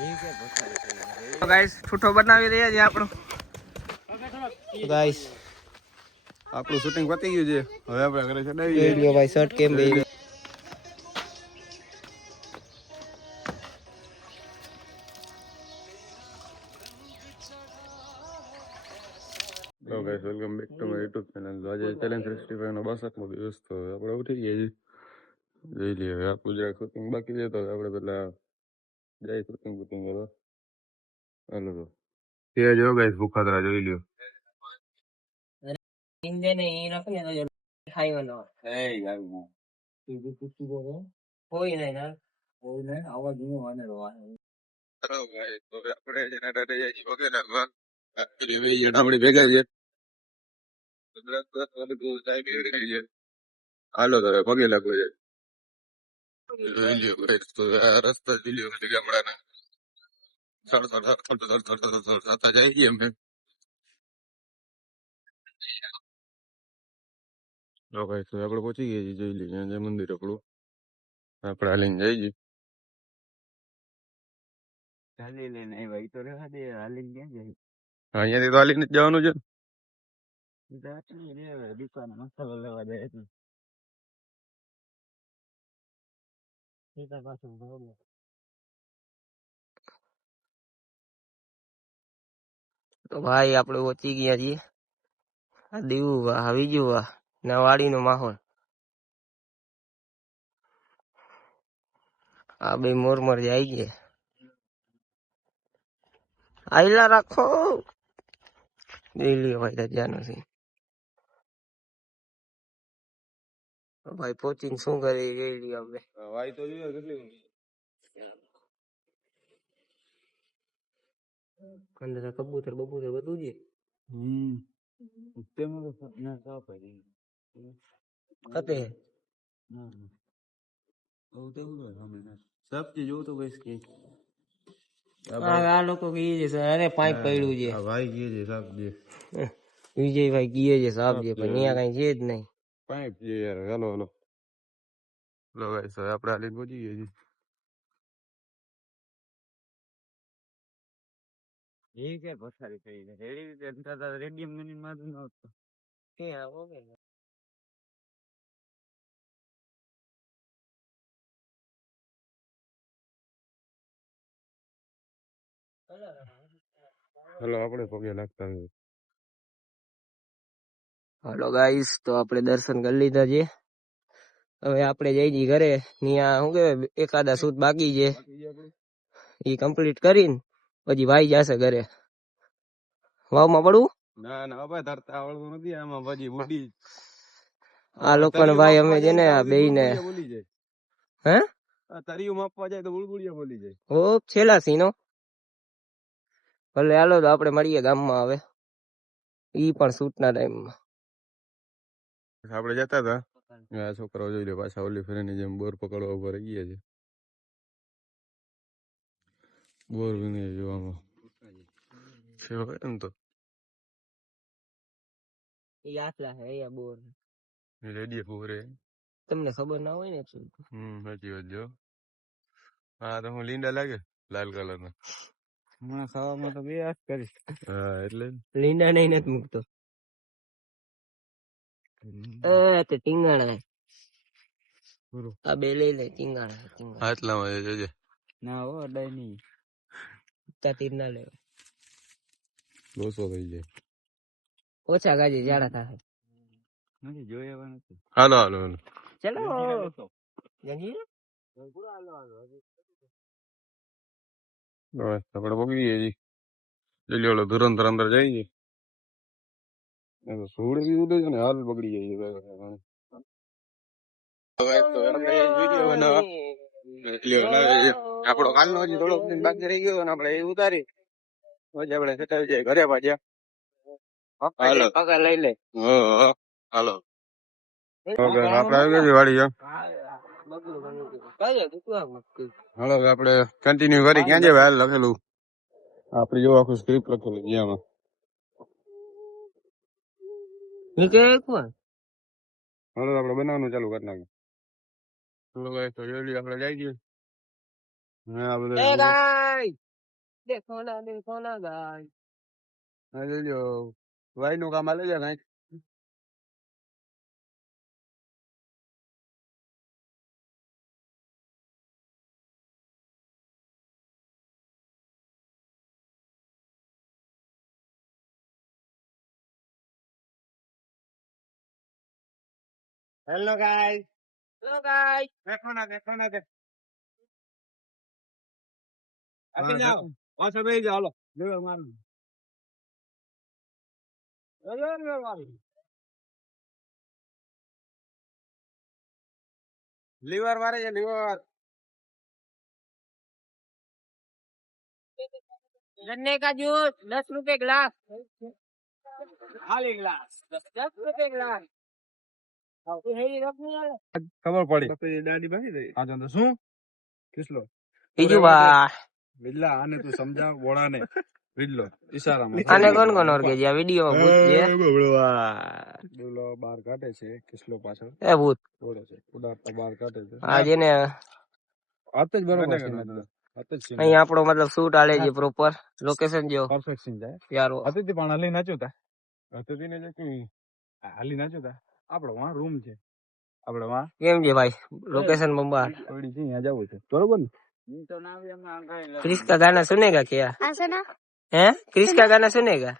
તો ગાઈસ છૂટો બનાવી રહ્યા છે આપણો. ગાઈસ આપણું શૂટિંગ પતી ગયું છે, હવે આપણે ઘરે ચડાવીએ. જોઈ લ્યો ભાઈ શર્ટ કેમ બે hello guys, welcome back to my YouTube channel. આજે ચેલેન્જ 65 નો 62મો દિવસ, તો આપણે ઉઠી ગયા છીએ. જોઈ લઈએ હવે આપણું જરાક શૂટિંગ બાકી છે, તો આપણે પેલા જાય શૂટિંગ કરવા. હાલો તો તે જો ગાઈસ ભૂખાતરા જોઈ લ્યો. ઇન્ડિયન એ રાખને તો ખાઈવાનો એ યાર તું તું બોલો કોઈ નહીં ના કોઈ નહીં આવાજ નહીં વાનેરો આવે. હેલો ગાઈસ, તો આપણે જેના દાદા જાય છે વગેરેમાં આપણે ભેગા છે. હાલો તો પગે લાગવો છે. તો રસ્તા ગામડાના થતા જાય છીએ અમે. આપણે પહોંચી ગયા છીએ, જોઈ લઈએ જે મંદિર આપણું. આપણે હાલીને જઈ છીએ. ચાલી લઈને ભાઈ તો રહેવા દે હાલીને ક્યાં જાય. અહીંયાથી તો હાલીને જ જવાનું છે. દુકાન મસાલો લેવા જાય તો ભાઈ આપણે પહોંચી ગયા છીએ. આ દીવું વાહ આવી ગયું વાહ ના વાડીનો માહોલ. આ બે મોર જાય છે આયલા રાખો દિલ્હી ભાઈ રજા નથી. ભાઈ પહોંચીને શું કરી જોઈ લઈએ આપણે. વાય તો જોઈએ કેટલી અંદર કબૂતર બબૂતર બધું છે. તેમાં તો ના સાફ હતી કતે સબજી જોતો બસ કે આ લોકો કહે છે અરે પાઇપ પડ્યું છે. ભાઈ કે છે સબજી વિજયભાઈ કહે છે સાહેબ છે પણ અહીંયા કઈ છે જ નહીં. પાઇપ છે યાર. હાલો હાલો લો ગાઈસ, હવે આપણે હાલીને પહોંચી ગયા છીએ. એ કે પથારી થઈ છે રેડી રીતે અંતર રેડિયમ મિનિટ માં ન હતો કે આવો કે હાલો આપણે પગે લાગતા હોય. હાલો ગાઈસ, તો આપણે દર્શન કરી લીધા છે. હવે આપણે જઈ જઈએ ઘરે. ત્યાં શું કેવાય એકાદા સૂત બાકી છે એ કમ્પ્લીટ કરીને પછી ભાઈ જશે ઘરે. વાવમાં પડવું ના ના ભાઈ ધરતા આવડતું નથી આમાં. પછી બુડી આ લોકોને ભાઈ અમે છે ને આ બે ને બોલી જાય. હે તરિયું માપવા જાય તો બુળબુડિયા બોલી જાય. ઓ છેલ્લા સીનો ભલે હાલો તો આપણે મળીએ ગામમાં. હવે ઈ પણ શૂટના ટાઈમમાં આપણે જતા હતા. આ છોકરાઓ જોઈ લો પાછા ઓલી ફેરીની જેમ બોર પકડવા ઉભા રહી ગયા છે. બોર વીણી જોવામાં એમ તો યાત્રા હે યા બોર રેડિયો પૂરે તમને ખબર ના હોય ને. સાચી વાત જો. હા તો હું લીંડા લાગે લાલ કલર ના હમણાં ખાવામાં તો બે હાથ કરીશ. હા એટલે લીંડા નહીં નથી મૂકતો તે ટીંગાણા આ બે લઈ લે ટીંગાણા આટલામાં જજે. ના હો અડાય નહીં તીર ના લે લોસો થઈ જાય. ઓછા ગાજે જાડા થાય નથી જોયા નથી. હાલો હાલો હાલો ચલો જંજીર આપણે પકડી ગયા જી. જલ્દી ઓલો ધુરંધર અંદર જાય છે. સોડે બી ઉડે છે ને હાલ પકડી જાય છે. આપણો કાલનો હજી થોડોક દિન બાકી રહી ગયો ને આપણે એ ઉતારી પછી આપણે સેટાવી જાય ઘરે પાછા. હાલો પગાર લઈ લે. હાલો આપણે આવી ગઈ વાડી. હાલો આપણે કન્ટિન્યુ કરી ક્યાં જવાય હાલ લખેલું આપણે જો આખું સ્ક્રિપ્ટ લખેલું જ્યાંમાં હાલો આપણે બનાવવાનું ચાલુ કરી નાખ્યું. આપણે જાય છે. હા બધું દેખો ના ગાય. હા લેજો વાઈ નું કામ આલે જાય કાંઈક. હેલો ગાઈસ, હેલો ગાય. દેખો ના દે. આપી જાઓ. પાછો બેસી જાઓ, હાલો. લીવર મારું. લીવર મારે છે, લીવર. गन्ने का जूस 10 रुपए गिलास. ખાલી ગ્લાસ. 10 रुपए गिलास. ये है ये रखनी है. ખબર પડી. દાદી બાકી રહી. આ તો શું? કિસલો. બીજું બા વિલ્લા આને તું સમજાવ બોળાને. વિલ્લો ઈશારામાં. આને કોણ કોણ ઓળખે છે? આ વિડિયો માં ભૂત છે. બોલો બાર કાઢે છે, કિસલો પાછળ. એ ભૂત બોલે છે. ઉડાડતા બાર કાઢે છે. આ જેને હાથ જ બરોબર છે. હાથ જ અહીં આપણો મતલબ શૂટ આલે છે પ્રોપર લોકેશન જો પરફેક્ટ સીન જાય. યારો હતી પણ હાલી નાચ્યો તા. હતી ને જે કે હાલી નાચ્યો તા. આપણો વાં રૂમ છે. આપણે વાં કેમ છે ભાઈ लोकेशन मुंबई થોડી છે, અહીંયા જવું છે. બરોબર ને? क्रिस का गाना सुनेगा क्या? हैं क्रिस का गाना सुनेगा?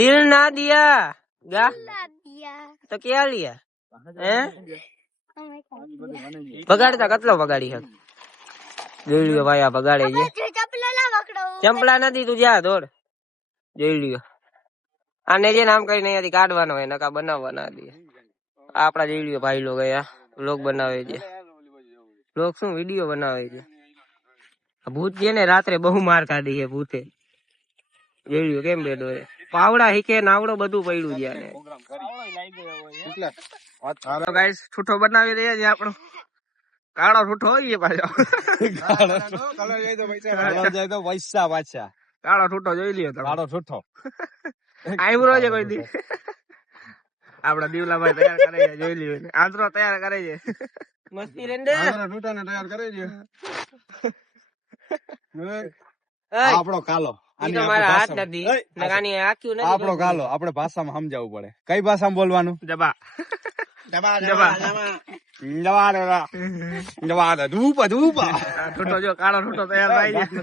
दिल ना दिया गा तो क्या लिया? हैं બગાડતા કેટલો બગાડી હક જોઈ લ્યો ભાઈ આ બગાડે છે. ચંપલા નથી તું જા દોડ જોઈ લ્યો. આને જે નામ કઈ નહીં હતી કાઢવાનો હોય નકા બનાવવાના હતી. આપડા જોઈ લ્યો ભાઈ લોકો વ્લોગ બનાવે છે. વ્લોગ શું વિડીયો બનાવે છે. ભૂત છે ને રાત્રે બહુ માર કાઢી છે ભૂતે. જોઈ લ્યો કેમ બેઠો છે. પાવડા હીકે નાવડો બધું પડ્યું છે આને. તો ગાઈસ ઠૂઠો બનાવી રહ્યા છે આપણો. કાળો ઠૂઠો હોય પાછો. કલર જાય તો પૈસા પાછા. કાળો ઠૂઠો જોઈ લ્યો તમે. કાળો ઠૂઠો. આઈબ્રો છે કોઈ દી. આપડા દીવલાભાઈ તૈયાર કરે છે જોઈ લ્યો. આંતરો તૈયાર કરે છે. મસ્તી રેંડે ઠૂઠાને તૈયાર કરે છે. આપણો કાલો. ઈ તો મારા હાથ નથી નગાની આખ્યું નથી. આપણો કાલો. આપણે ભાષામાં સમજાવવું પડે. કઈ ભાષામાં બોલવાનું? જબા જવા દે ધૂપા. ઠૂઠો જો કાળો ઠૂઠો તૈયાર થાય છે.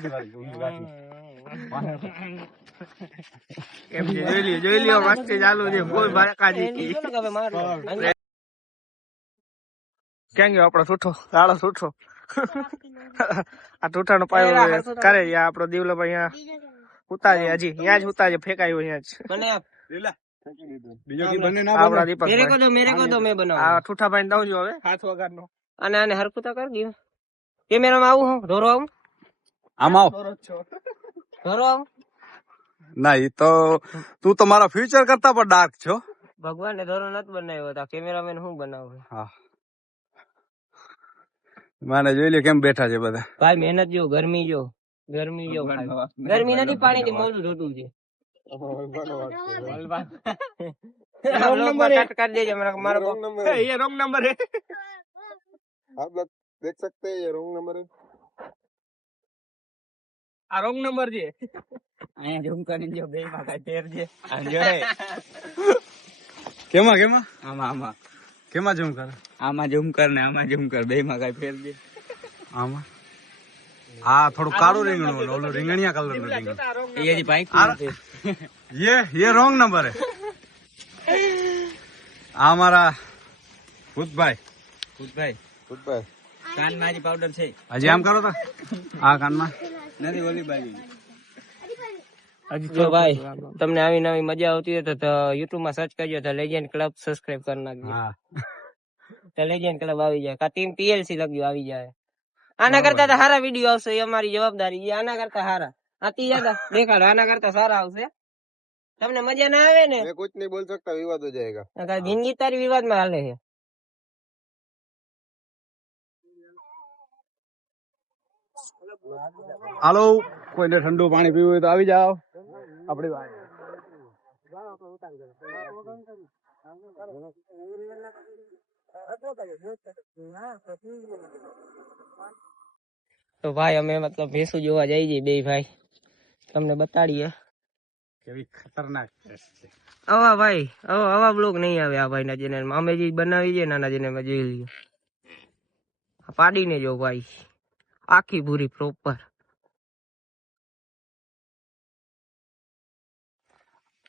કેમ છે જોઈ લ્યો મસ્તી ચાલુ છે. કોઈ બાકાજી કેમ ગયો આપણો ઠૂઠો કાળો ઠૂઠો. આ ઠૂઠા નો પાયો કરે છે આપણો દીવલાભાઈ. અહીંયા ઉતા છે હજી ત્યાં જ ઉતા છે ફેંકાયું અહીંયા જ. બીજો કી બને ના આપડા દીપક મેરે કો દો મેં બનાવું. આ ઠૂઠા ભાઈ દઉં છું હવે હાથ વગાડનો. અને આને હરકુતા કર ગયો. કેમેરામાં આવું હું ધોરો આવું. આમ આવ. ધોરો આવું. ના ઈ તો તું તો મારા ફ્યુચર કરતા પણ ડાર્ક છો. ભગવાને ધોરો નથી બનાવ્યો હતા. કેમેરામેન શું બનાવું? હા મને જોઈ લે કેમ બેઠા છે બધા. ભાઈ મહેનત જો ગરમી જો ગરમી નથી પાણી થી મોઢું ધોતું છે. रॉन्ग नंबर है आप लोग देख सकते हैं ये रॉन्ग नंबर है. આ રોંગ નંબર છે. અહીંયા ઝૂમ કરીને જો બે માં કઈ ફેર છે. કેમાં આમાં કેમાં ઝૂમ કરે? આમાં ઝૂમ કર ને આમાં ઝૂમ કર બે માં કઈ ફેર છે. આમાં હા થોડું કાળું રીંગણું ઓલું રીંગણિયા કલર નું રીંગણ. ये जी भाई ये रॉन्ग नंबर है. આ મારા ભૂતભાઈ કાન મારી પાવડર છે. હજી આમ કરો તો આ કાનમાં નથી ઓલી બાજુ. જો ભાઈ તમને આવી નવી મજા આવતી હોય તો યુટ્યુબ માં સર્ચ કરજો તો લેજેન્ડ ક્લબ સબસ્ક્રાઇબ કરી નાખજો. હા તો લેજેન્ડ ક્લબ આવી જાય. કા ટીમ TLC લખજો આવી જાય. આના કરતા તો સારા વિડીયો આવશે એ અમારી જવાબદારી છે. આના કરતા સારા આતી જ્યાદા દેખાડો. આના કરતા સારા આવશે. તમને મજા ના આવે ને मैं कुछ नहीं बोल सकता विवाद हो जाएगा. જિંદગી તારી વિવાદ માં હાલે છે. હાલો કોઈને ઠંડુ પાણી પીવું હોય તો આવી જાઓ આપડી વાત. તો ભાઈ અમે મતલબ ભેંસુ જોવા જઈએ બે ભાઈ. તમને બતાડીએ. કેવી ખતરનાક છે. આવા ભાઈ આવા બ્લોગ નહીં આવે આ ભાઈના ચેનલમાં. અમે જે બનાવી છે નાના ચેનલમાં જોઈ લઈએ. પાડીને જો ભાઈ, આખી પૂરી પ્રોપર.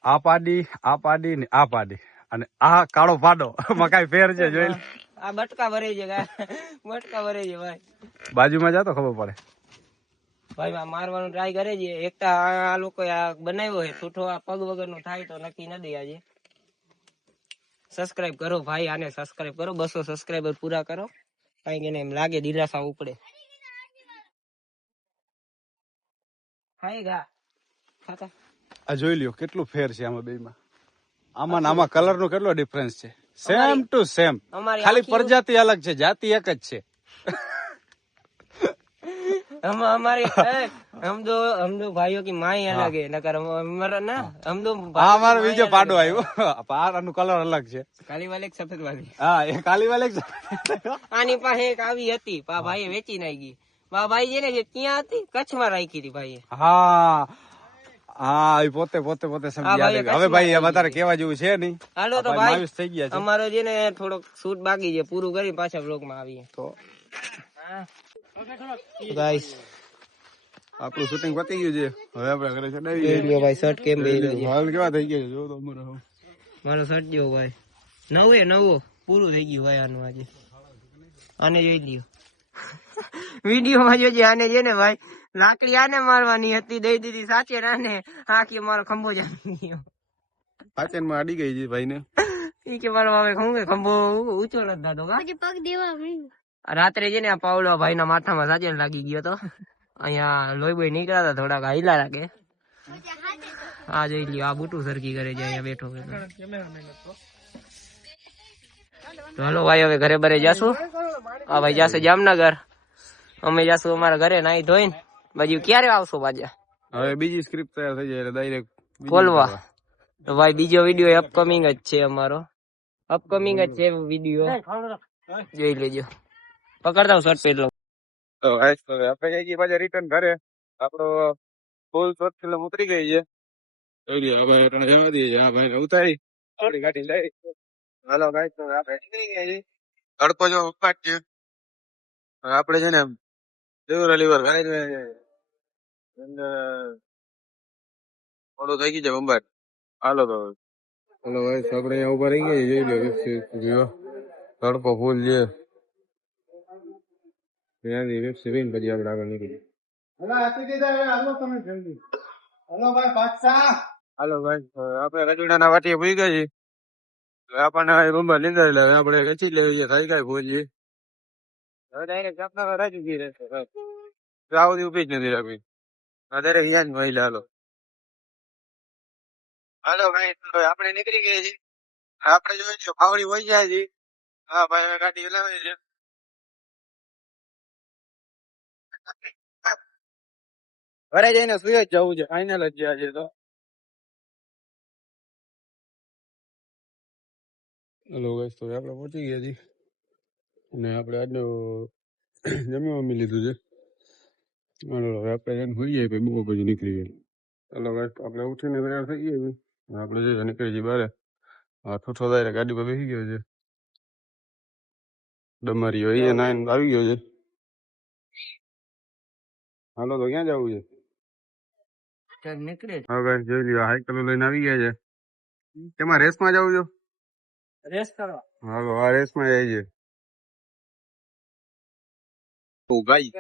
આ પાડી ને આ પાડી અને આ કાળો પાડો માં કઈ ફેર છે જોઈ લે. આ બટકા ભરે છે બટકા ભરે છે ભાઈ. બાજુમાં જાતો ખબર પડે. ભાઈ આ મારવાનું ટ્રાય કરે છે. એકતા આ લોકો આ બનાવ્યો છે છૂટો, આ પગ વગર નું થાય તો નક્કી નથી આજે. સબસ્ક્રાઇબ કરો ભાઈ, આને સબસ્ક્રાઇબ કરો. 200 સબસ્ક્રાઇબર પૂરા કરો. કઈક એને એમ લાગે દિલાસા ઉપડે. હાય ગા ખાતા આ જોઈ લ્યો કેટલું ફેર છે આમાં બેમાં. આમાં આમાં કલર નો કેટલો ડિફરન્સ છે. સેમ ટુ સેમ, અમારી ખાલી પ્રજાતિ અલગ છે, જાતિ એક જ છે. हमारे हम दो भाइयों की माँ ही अलग है नकर हमारा ना हम दो હા અમારો બીજો પાડો આવ્યો. પાડાનું કલર અલગ છે. કાલી વાલે એક સફેદ વાલી. હા એ કાલી વાલે જ. આની પાસે એક આવી હતી પા ભાઈએ વેચી નાખી. બા ભાઈ છે ને જે ક્યાં હતી કચ્છમાં રાખી હતી ભાઈએ. હા હા એ પોતે સમજી ભાઈ હવે ભાઈ એ વધારે કેવા જેવું છે નહીં. હાલો તો ભાઈ ભાઈ માયુસ થઈ ગયા છે. અમારો છે ને થોડોક શૂટ બાકી છે, પૂરું કરી પાછા બ્લોગ માં આવીએ તો ગાઈસ આપણું શૂટિંગ પતી ગયું છે. હવે આપણે ઘરે ચડાવીએ. લ્યો ભાઈ શર્ટ કેમ બેહ્યો છે. હાલ કેવા થઈ ગયા છે જો તો અમારે. મારો શર્ટ જો ભાઈ નવો પૂરું થઈ ગયું ભાઈ આનું આજે. આને જોઈ લ્યો વિડીયો માં જોજે. આને છે ને ભાઈ લાકડી આને મારવાની હતી, દઈ દીધી સાચે આને. હા કે મારો ખંભો જામી ગયો. પાચન માં અડી ગઈ છે ભાઈ ને. ઈ કે મારો હવે હું કે ખંભો ઊંચો નથી થતો કા. પગ દેવા રાત્રે છે ને આ પાવલો ભાઈ ના માથામાં સાચે લાગી ગયો તો. અહીંયા લોહી બોય નીકળ્યા હતા થોડાક હાઈલા રાખે. આ જોઈ લ્યો આ બુટું સરખી કરે છે અહીંયા બેઠો. તો હાલો ભાઈ હવે ઘરે બરે જાશું. આ ભાઈ જાશે જામનગર, અમે જાશું અમારા ઘરે નાઈ ધોઈને. બાજુ ક્યારે આવશો પાછા? હવે બીજી સ્ક્રિપ્ટ તૈયાર થઈ જાય એટલે ડાયરેક્ટ ખોલવા. તો ભાઈ બીજો વિડીયો અપકમિંગ જ છે અમારો. અપકમિંગ જ છે વિડીયો, જોઈ લેજો. પકડતા હું શર્ટ પહેરલો. તો ગાઈસ તો આપણે જઈએ પાછા રિટર્ન ઘરે. આપણો ફૂલ શોર્ટ ફિલ્મ ઉતરી ગઈ છે. જોઈ લ્યો હવે એટલે જવા દઈએ. હા ભાઈ ઉતારી આપણી ગાડી લઈ. હાલો ગાઈસ તો આપણે નીકળી ગયા છીએ. તડકો જો ઉપાટ છે. હવે આપણે છે ને લીવર ઘરે થોડું થઈ ગયું છે બંબાટ. હાલો તો હાલો ગાઈસ આપણે અહીંયા ઉભા રહી ગયા જોઈ લ્યો. તડકો ફૂલ છે. ત્યાંથી વેપ્સી પીને પછી આપણે આગળ નીકળી. હાલો ભાઈ આપણે રજવાડાના વાટીએ ભૂઈ ગયા છીએ. આપણને રૂમમાં લીધા એટલે આપણે વેચી લેવી છે. થઈ ગઈ ભૂલજી. હવે ડાયરેક્ટ આપણા રાજુ જઈ રહેશે. આવું ઉભી જ નથી રાખવી. દરેક યાદ મહિલા. હાલો હાલો ભાઈ આપણે નીકળી ગયા છીએ. આપણે જોઈએ છીએ ફાવડી હોય જાય છે. હા ભાઈ હવે ગાડી હલાવી છે. ઘરે જઈને સુઈ જ જવું છે. ફાઇનલ જ છે તો. હેલો ગાઈસ તો આપણે પહોંચી ગયા છીએ અને આપણે આજનો જમવા લીધું છે. હાલો હવે આપણે જઈને સુઈ જઈએ પછી બપોર પછી નીકળી ગઈએ. હેલો ગાઈસ આપણે ઉઠીને તૈયાર થઈ ગયા. આપણે જઈએ નીકળી જઈએ બહાર. ઠૂઠો દાયરે ગાડી પર બેસી ગયો છે. ડમારી હોય નાઈન આવી ગયો છે. હાલો તો ક્યાં જવું છે? નીકળે હા ગાઈસ જોઈ લ્યો સાયકલ લઈને આવી ગયા છે. તેમાં રેસમાં જવું છો? રેસ કરવા. હાલો આ રેસમાં જાય છે. ભાઈ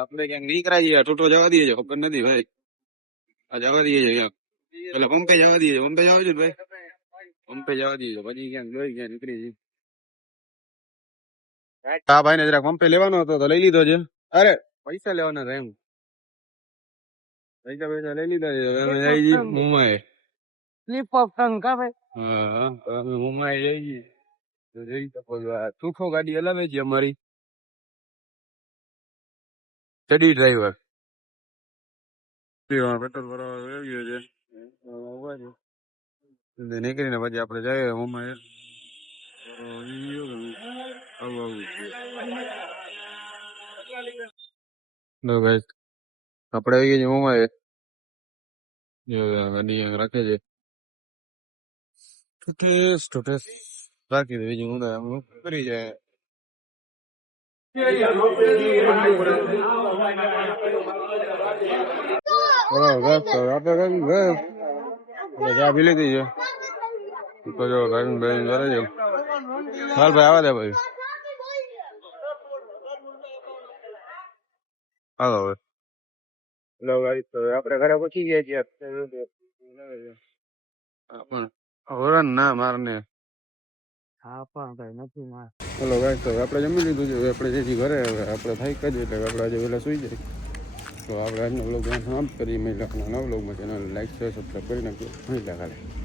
આપણે ક્યાંક નીકળા છીએ. ઠૂઠો જવા દઈએ છે ખબર નથી ભાઈ. આ જવા દઈએ છે ક્યાંક. એટલે પંપે જવા દઈએ. પંપે જવા દે ભાઈ. પંપે જવા દઈએ પછી ક્યાંક જોઈ ક્યાં નીકળી જઈએ. હા ભાઈ ને જરાક પંપે લેવાનો હતો તો લઈ લીધો છે. અરે પૈસા લેવાના હતા એમ. પૈસા લઈ લીધા છે. હવે અમે જઈ છીએ મુંબઈ. સ્લીપ ઓફ ટંગ કા ભાઈ. હા અમે મુંબઈ જઈ છીએ. તો જઈ શકો છો. આ ઠૂઠો ગાડી હલાવે છે અમારી. Study driver. પેટ્રોલ ભરવા આવ્યો છે. નીકળીને પછી આપણે જઈએ મુંબઈ. આપણે આવી ગયા મુંબઈ. ગાડી અહીંયા રાખે છે ઠુઠેસ રાખી દે બીજું હું તો આમ કરી જાય બરાબર તો આપણે કઈ ગયે ચા પી લીધી છે તો જો ગાડી બેન કરે છે હાલ ભાઈ આવા દે ભાઈ હાલો હવે હેલો ગાઈસ તો આપણે ઘરે પહોંચી ગયા છીએ પણ હોરન ના મારને હા પણ કઈ નથી માર હેલો ગાઈસ તો આપણે જમી લીધું છે હવે આપણે જેથી ઘરે હવે આપણે થાય કરી એટલે આપણે આજે વહેલા સુઈ જાય તો આપણે આજનો વ્લોગ સમાપ્ત કરીએ મહિલાના નવા વ્લોગમાં ચેનલ લાઈક શેર સબસ્ક્રાઈબ કરી નાખજો મહિલા કાલે